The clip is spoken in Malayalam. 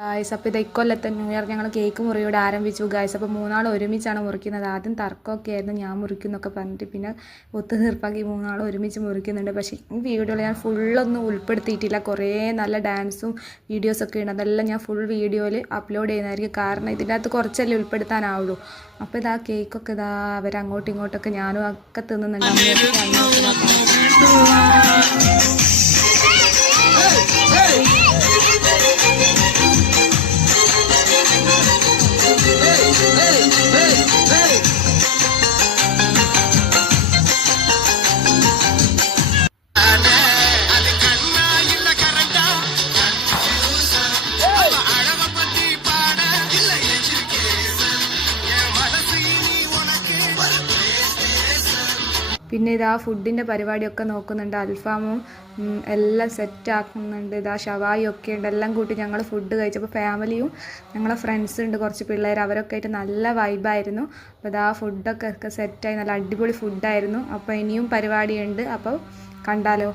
ഗായ്സ് അപ്പോൾ ഇത് ഇക്കൊല്ലത്തെ ന്യൂ ഇയർ ഞങ്ങൾ കേക്ക് മുറിയോടെ ആരംഭിച്ചു ഗായ്സ്. അപ്പോൾ മൂന്നാളും ഒരുമിച്ചാണ് മുറിക്കുന്നത്. ആദ്യം തർക്കമൊക്കെ ആയിരുന്നു, ഞാൻ മുറിക്കുന്നൊക്കെ പറഞ്ഞിട്ട് പിന്നെ ഒത്തുതീർപ്പാക്കി മൂന്നാളും ഒരുമിച്ച് മുറിക്കുന്നുണ്ട്. പക്ഷേ ഈ വീഡിയോയിൽ ഞാൻ ഫുള്ളൊന്നും ഉൾപ്പെടുത്തിയിട്ടില്ല. കുറേ നല്ല ഡാൻസും വീഡിയോസൊക്കെ ഉണ്ട്, അതെല്ലാം ഞാൻ ഫുൾ വീഡിയോയിൽ അപ്ലോഡ് ചെയ്യുന്നതായിരിക്കും. കാരണം ഇതിൻ്റെ അകത്ത് കുറച്ചല്ലേ ഉൾപ്പെടുത്താനാവുള്ളൂ. അപ്പോൾ ഇതാ കേക്കൊക്കെ ഇതാ അവരങ്ങോട്ടും ഇങ്ങോട്ടൊക്കെ ഞാനും ഒക്കെ തിന്നുന്നുണ്ട്. പിന്നെ ഇതാ ഫുഡിൻ്റെ പരിപാടിയൊക്കെ നോക്കുന്നുണ്ട്. അൽഫാമും എല്ലാം സെറ്റ് ആക്കുന്നുണ്ട്. ഇതാ ഷവായി ഒക്കെ ഉണ്ട്. എല്ലാം കൂട്ടി ഞങ്ങൾ ഫുഡ് കഴിച്ചപ്പോൾ ഫാമിലിയും ഞങ്ങളെ ഫ്രണ്ട്സ് ഉണ്ട്, കുറച്ച് പിള്ളേർ, അവരൊക്കെ ആയിട്ട് നല്ല വൈബായിരുന്നു. അപ്പോൾ ഇതാ ഫുഡൊക്കെ സെറ്റായി, നല്ല അടിപൊളി ഫുഡായിരുന്നു. അപ്പോൾ ഇനിയും പരിപാടിയുണ്ട്, അപ്പോൾ കണ്ടാലോ.